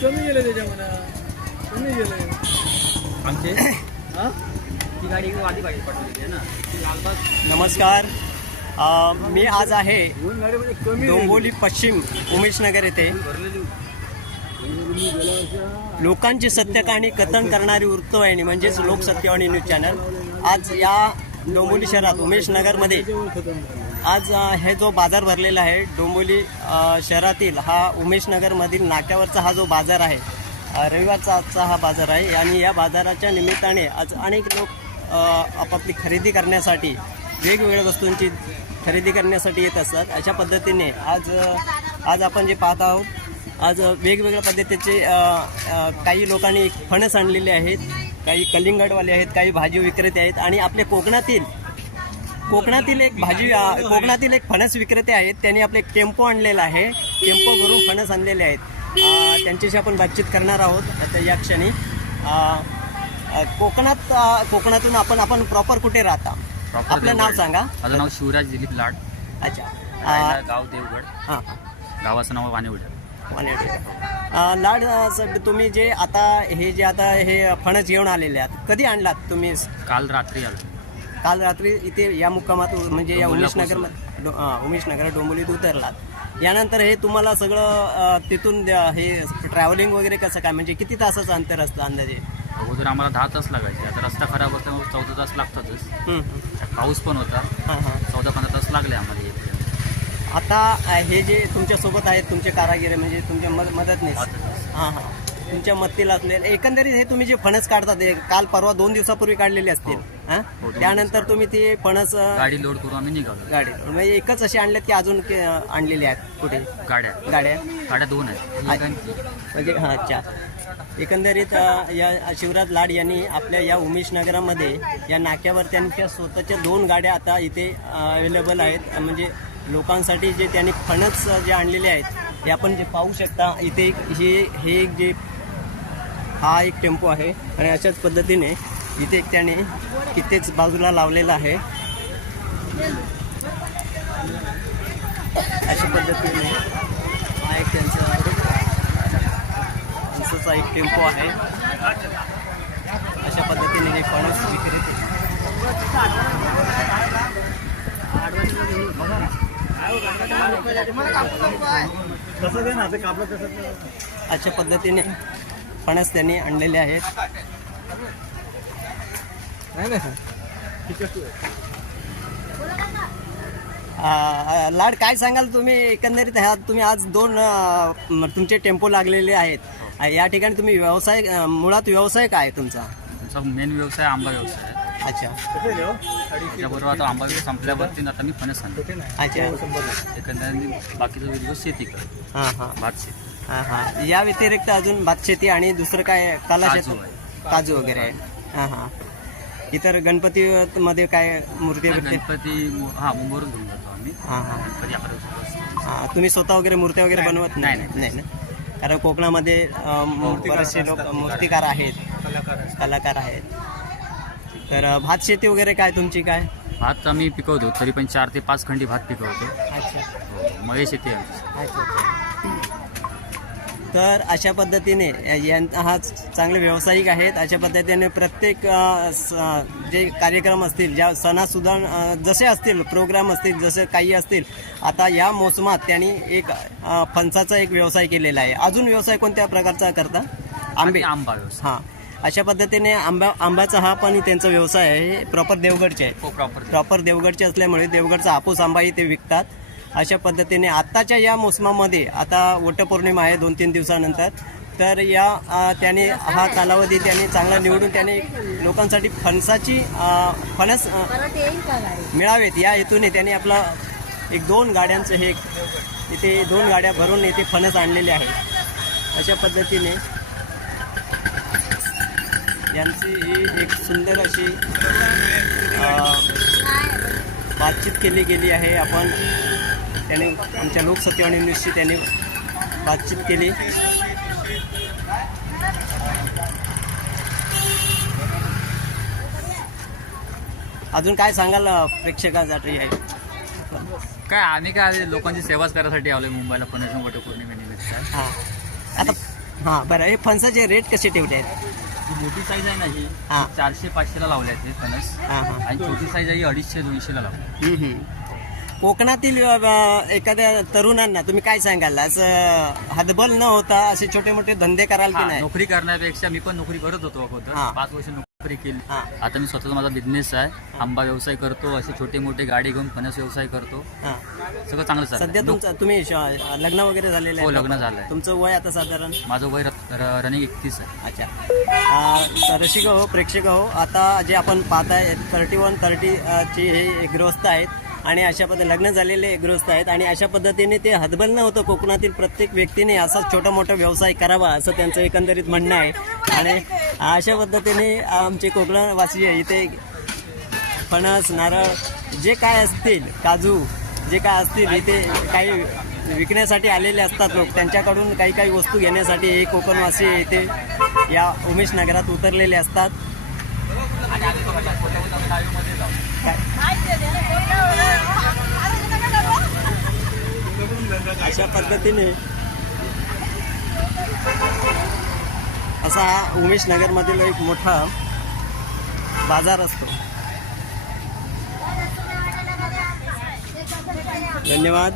कमी गेले त्याच्या म्हणा कमी गेले आमचे ती गाडी वाली गाडी पाठवली आहे ना. ती लालबाग नमस्कार. मी आज आहे कमी डोंबोली पश्चिम उमेशनगर येथे. मी गेल्या वर्षी लोकांची सत्य कहाणी कथन करणारी वृत्तवाहिनी म्हणजेच लोकसत्यवाणी न्यूज चॅनल. आज या डोंबोली शहरात उमेशनगरमध्ये आज हे जो बाजार भरलेला आहे डोंबोली शहरातील हा उमेशनगरमधील नाक्यावरचा हा जो बाजार आहे रविवारचा आजचा हा बाजार आहे. आणि या बाजाराच्या निमित्ताने आज अनेक लोक आपापली खरेदी करण्यासाठी वेगवेगळ्या वस्तूंची खरेदी करण्यासाठी येत असतात. अशा पद्धतीने आज आज आपण जे पाहत आहोत आज वेगवेगळ्या पद्धतीचे काही लोकांनी फणस आणलेले आहेत. काही कलिंगडवाले आहेत काही भाजी विक्रेते आहेत आणि आपले कोकणातील कोकणातील एक भाजी कोकणातील एक फणस विक्रेते आहेत. त्यांनी आपले टेम्पो आणलेला आहे. टेम्पो भरून फणस आणलेले आहेत. त्यांच्याशी आपण बातचीत करणार आहोत. आता या क्षणी कोकणात कोकणातून आपण आपण प्रॉपर कुठे राहता? आपलं नाव. सांगा. माझं नाव शिवराज दिलीप लाड. अच्छा. गाव देवगड. हां गावाचं नाव वानेवड. अ, लाड साहेब तुम्ही जे आता हे जे आता हे फणस घेऊन आलेले आहात कधी आणलात तुम्ही? काल रात्री आलो. काल रात्री इथे या मुक्कामात म्हणजे या डोंबिवलीला उमेशनगर डो- हा, उमेशनगर डोंबिवलीत उतरलात. यानंतर हे तुम्हाला सगळं तिथून हे ट्रॅव्हलिंग वगैरे कसं काय? म्हणजे किती तासाचं अंतर असतं अंदाजे? अगोदर आम्हाला दहा तास लागायचे. आता रस्ता खराब होता मग चौदा तास लागतातच. पाऊस पण होता. हां हां. चौदा पंधरा तास लागले आम्हाला आता हे जे तुमच्यासोबत आहेत तुमचे कारागिर म्हणजे तुमच्या मद मदतनीस. हां हां. तुमच्या मदतीला असलेले एकंदरीत हे तुम्ही जे फणस काढतात हे काल परवा दोन दिवसापूर्वी काढलेले असतील. हां. हो, दोन त्यानंतर तुम्ही ते फणस गाडी लोड करून आम्ही निघालो. गाडी म्हणजे एकच असे आणलेत की अजून आणलेले आहेत? कुठे? गाड्या. गाड्या? गाड्या दोन आहेत. म्हणजे हां अच्छा. एकंदरीत या शिवराज लाड यांनी आपल्या या उमेश नगरामध्ये या नाक्यावर त्यांच्या स्वतःच्या दोन गाड्या आता इथे अवेलेबल आहेत. म्हणजे लोकांसाठी जे त्यांनी फणस जे आणलेले आहेत हे आपण जे पाहू शकता इथे एक हे हे एक जे हा एक टेम्पो आहे आणि अशाच पद्धतीने इथे एक त्याने कित्येक बाजूला लावलेला आहे. अशा पद्धतीने हा एक त्यांचा त्यांचा एक टेम्पो आहे. अशा पद्धतीने हे फणस विक्रेते कसं दे ना ते कापलं कसं अशा पद्धतीने फणस त्यांनी आणलेले आहेत. लाड काय सांगाल तुम्ही? एकंदरीत ह्या तुम्ही आज दोन तुमचे टेम्पो लागलेले आहेत. या ठिकाणी तुम्ही व्यवसाय मुळात व्यवसाय काय आहे तुमचा? आमचा मेन व्यवसाय आंबा व्यवसाय आहे. अच्छा. त्याच्याबरोबर आता आंबा संपल्यावरती आता मी फणस आणतो. अच्छा. एकंदरीत बाकीचा दिवस शेती करतो हां हां. भात शेती. हां हां. या व्यतिरिक्त अजून भातशेती आणि दुसरं काय कला काजू शेती काजू वगैरे आहे. हां हां. इतर गणपतीमध्ये काय मूर्ती वगैरे? गणपती मु- हा मुंबईवरून घेऊन जातो आम्ही. हां हां. गणपती अकरा दिवसापासून हां तुम्ही स्वतः वगैरे मूर्त्या वगैरे बनवत नाही, नाही. नाही ना? कारण कोकणामध्ये अं, बरेचसे लोक मूर्तिकार आहेत. कलाकार आहेत. तर भात शेती वगैरे काय तुमची काय? भात आम्ही पिकवतो तरी पण चार ते पाच खंडी भात पिकवतो. अच्छा. हो, मळे शेती आहे आमची. तर अशा पद्धतीने यां- हा चांगले व्यावसायिक आहेत. अशा पद्धतीने प्रत्येक अ, स- जे कार्यक्रम असतील ज्या सणासुद्धा अ, जसे असतील प्रोग्राम असतील जसे काही असतील आता या मोसमात त्यांनी एक अ, फणसाचा एक व्यवसाय केलेला आहे. अजून व्यवसाय कोणत्या प्रकारचा करता? आंबे. आंबा व्यवसाय. हां. अशा पद्धतीने आंबा आंब्याचा हा पण त्यांचा व्यवसाय आहे. हे प्रॉपर देवगडचे आहे. हो प्रॉपर प्रॉपर देवगडचे असल्यामुळे देवगडचा हापूस आंबाही ते विकतात. अशा पद्धतीने आत्ताच्या या मोसमामध्ये आता वटपौर्णिमा आहे दोन तीन दिवसानंतर तर या त्याने हा कालावधी त्याने चांगला निवडून त्याने लोकांसाठी फणसाची फणस मिळावेत. या हेतूने त्यांनी आपला एक दोन गाड्यांचं हे इथे दोन गाड्या भरून इथे फणस आणलेले आहे अशा पद्धतीने यांची ही एक सुंदर अशी बातचीत केली गेली आहे. आपण त्याने आमच्या लोकसत्तेवाणी न्यूजशी त्यांनी बातचीत केली. अजून काय सांगाल प्रेक्षकांसाठी आहे? काय आम्ही काय लोकांची सेवाच करायसाठी आलोय मुंबईला. पण वटपौर्णिमेनिमित्त. हां. आता हां बरं. हे फणसाचे रेट कसे ठेवले आहेत? मोठी साईज आहे ना ही हा. चारशे पाचशेला लावले आहेत हे फणस हां हां आणि छोटी साईज आहे ही अडीचशे दोनशेला लावली हम्म, हम्म. कोकणातील अ, एखाद्या तरुणांना तुम्ही काय सांगाल असं हदबल न होता असे छोटे मोठे धंदे कराल की हा, नाही नोकरी करण्यापेक्षा मी पण नोकरी करत होतो अगोदर हा. पाच वर्ष नोकरी केली. हा. आता मी स्वतःचा माझा बिझनेस आहे. आंबा व्यवसाय करतो असे छोटे मोठे गाडी घेऊन फणस व्यवसाय करतो. हां. सगळं चांगलं सध्या तुमचं तुम्ही श- लग्न वगैरे झालेलं हो आहे लग्न झालंय. तुमचं वय आता साधारण? माझं वय रनिंग एकतीस आहे. अच्छा. अ, रसिक हो प्रेक्षक हो. आता जे आपण पाहताय थर्टी वन थर्टी ची हे गृहस्थ आहेत आणि अशा पद्धतीने लग्न झालेले गृहस्थ आहेत आणि अशा पद्धतीने ते हतबल न होतं कोकणातील प्रत्येक व्यक्तीने असाच छोटा मोठा व्यवसाय करावा असं त्यांचं एकंदरीत म्हणणं आहे. आणि अशा पद्धतीने आमचे कोकणवासी आहे इथे फणस नारळ जे काय असतील काजू जे काय असतील इथे काही विकण्यासाठी आलेले असतात लोक. त्यांच्याकडून काही काही वस्तू घेण्यासाठी हे कोकणवासी इथे. या उमेश नगरात उतरलेले असतात. अशा पद्धतीने असा हा उमेश नगरमधील एक मोठा बाजार असतो. धन्यवाद.